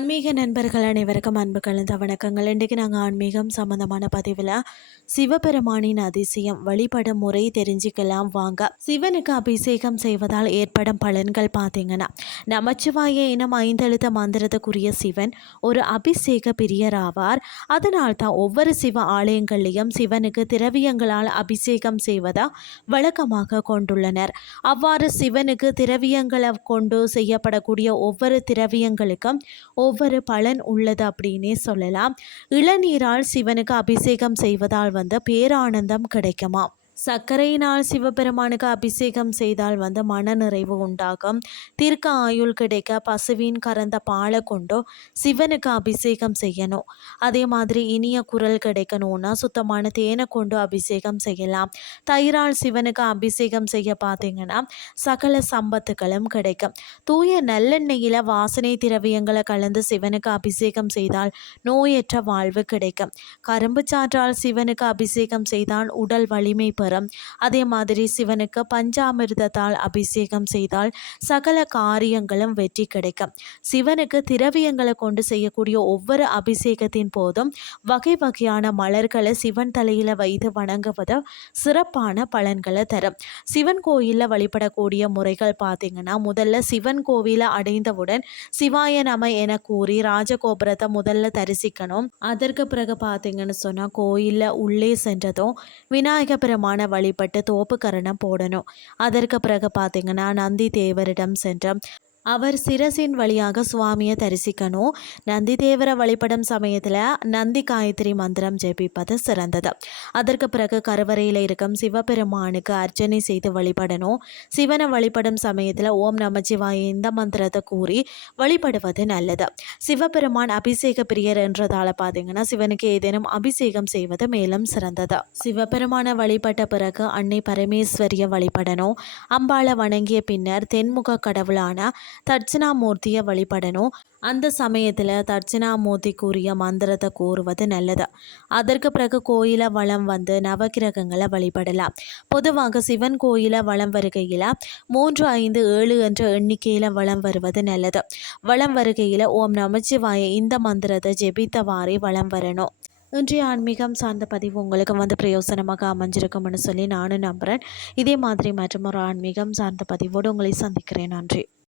ஆன்மீக நண்பர்கள் அனைவருக்கும் அன்பு கலந்த வணக்கங்கள். இன்றைக்கு நாங்கள் ஆன்மீகம் சம்பந்தமான பதிவில் சிவபெருமானின் அதிசயம் வழிபடும் முறை தெரிஞ்சுக்கலாம் வாங்க. சிவனுக்கு அபிஷேகம் செய்வதால் ஏற்படும் பலன்கள் பார்த்தீங்கன்னா, நமச்சிவாய இனம் ஐந்தெழுத்த மந்திரத்துக்குரிய சிவன் ஒரு அபிஷேக பிரியர் ஆவார். அதனால் தான் ஒவ்வொரு சிவ ஆலயங்கள்லையும் சிவனுக்கு திரவியங்களால் அபிஷேகம் செய்வதா வழக்கமாக கொண்டுள்ளனர். அவ்வாறு சிவனுக்கு திரவியங்களை கொண்டு செய்யப்படக்கூடிய ஒவ்வொரு திரவியங்களுக்கும் ஒவ்வொரு பலன் உள்ளது அப்படின்னே சொல்லலாம். இளநீரால் சிவனுக்கு அபிஷேகம் செய்வதால் பேரானந்தம் கிடைக்குமா. சர்க்கரையினால் சிவபெருமானுக்கு அபிஷேகம் செய்தால் மன நிறைவு உண்டாகும். தீர்க்க ஆயுள் கிடைக்க பசுவின் கறந்த பாலை கொண்டு சிவனுக்கு அபிஷேகம் செய்யணும். அதே மாதிரி இனிய குரல் கிடைக்கணும்னா சுத்தமான தேனை கொண்டு அபிஷேகம் செய்யலாம். தயிரால் சிவனுக்கு அபிஷேகம் செய்ய பார்த்தீங்கன்னா சகல சம்பத்துகளும் கிடைக்கும். தூய நல்லெண்ணெயில வாசனை திரவியங்களை கலந்து சிவனுக்கு அபிஷேகம் செய்தால் நோயற்ற வாழ்வு கிடைக்கும். கரும்பு சாற்றால் சிவனுக்கு அபிஷேகம் செய்தால் உடல் வலிமை பெறும். அதே மாதிரி சிவனுக்கு பஞ்சாமிர்தத்தால் அபிஷேகம் செய்தால் சகல காரியங்களும் வெற்றி கிடைக்கும். சிவனுக்கு திரவியங்களை கொண்டு செய்யக்கூடிய ஒவ்வொரு அபிஷேகத்தின் போதும் வகை வகையான மலர்களை சிவன் தலையில வைத்து வணங்குவது சிறப்பான பலன்களை தரும். சிவன் கோயிலில் வழிபடக்கூடிய முறைகள் பார்த்தீங்கன்னா, முதல்ல சிவன் கோவிலை அடைந்தவுடன் சிவாய நம என கூறி ராஜகோபுரத்தை முதல்ல தரிசிக்கணும். அதற்கு பிறகு பார்த்தீங்கன்னு சொன்னால் கோயிலில் உள்ளே சென்றதும் விநாயக பெருமான வழிபட்டு தோப்பு கரணம் போடணும். அதற்கு பிறகு பார்த்தீங்கன்னா நந்தி தேவரிடம் சென்று அவர் சிரசின் வழியாக சுவாமியை தரிசிக்கணும். நந்தி தேவரை வழிபடும் சமயத்தில் நந்தி காயத்ரி மந்திரம் ஜெபிப்பது சிறந்தது. அதற்கு பிறகு கருவறையில் இருக்கும் சிவபெருமானுக்கு அர்ச்சனை செய்து வழிபடணும். சிவனை வழிபடும் சமயத்தில் ஓம் நமச்சிவாய இந்த மந்திரத்தை கூறி வழிபடுவது நல்லது. சிவபெருமான் அபிஷேக பிரியர் என்றதால் பார்த்தீங்கன்னா சிவனுக்கு ஏதேனும் அபிஷேகம் செய்வது மேலும் சிறந்தது. சிவபெருமானை வழிபட்ட பிறகு அன்னை பரமேஸ்வரியை வழிபடணும். அம்பாளை வணங்கிய பின்னர் தென்முக கடவுளான தட்சிணாமூர்த்தியை வழிபடணும். அந்த சமயத்தில் தட்சிணாமூர்த்திக்குரிய மந்திரத்தை கூறுவது நல்லது. அதற்கு பிறகு கோயிலை வலம் நவகிரகங்களை வழிபடலாம். பொதுவாக சிவன் கோயிலை வலம் வருகையில் 3, 5, 7 என்ற எண்ணிக்கையில் வலம் வருவது நல்லது. வலம் வருகையில் ஓம் நமச்சிவாய இந்த மந்திரத்தை ஜெபித்தவாறே வலம் வரணும். இன்றைய ஆன்மீகம் சார்ந்த பதிவு உங்களுக்கு பிரயோசனமாக அமைஞ்சிருக்கும்னு சொல்லி நானும் நம்புகிறேன். இதே மாதிரி மற்றும் ஒரு ஆன்மீகம் சார்ந்த பதிவோடு உங்களை சந்திக்கிறேன். நன்றி.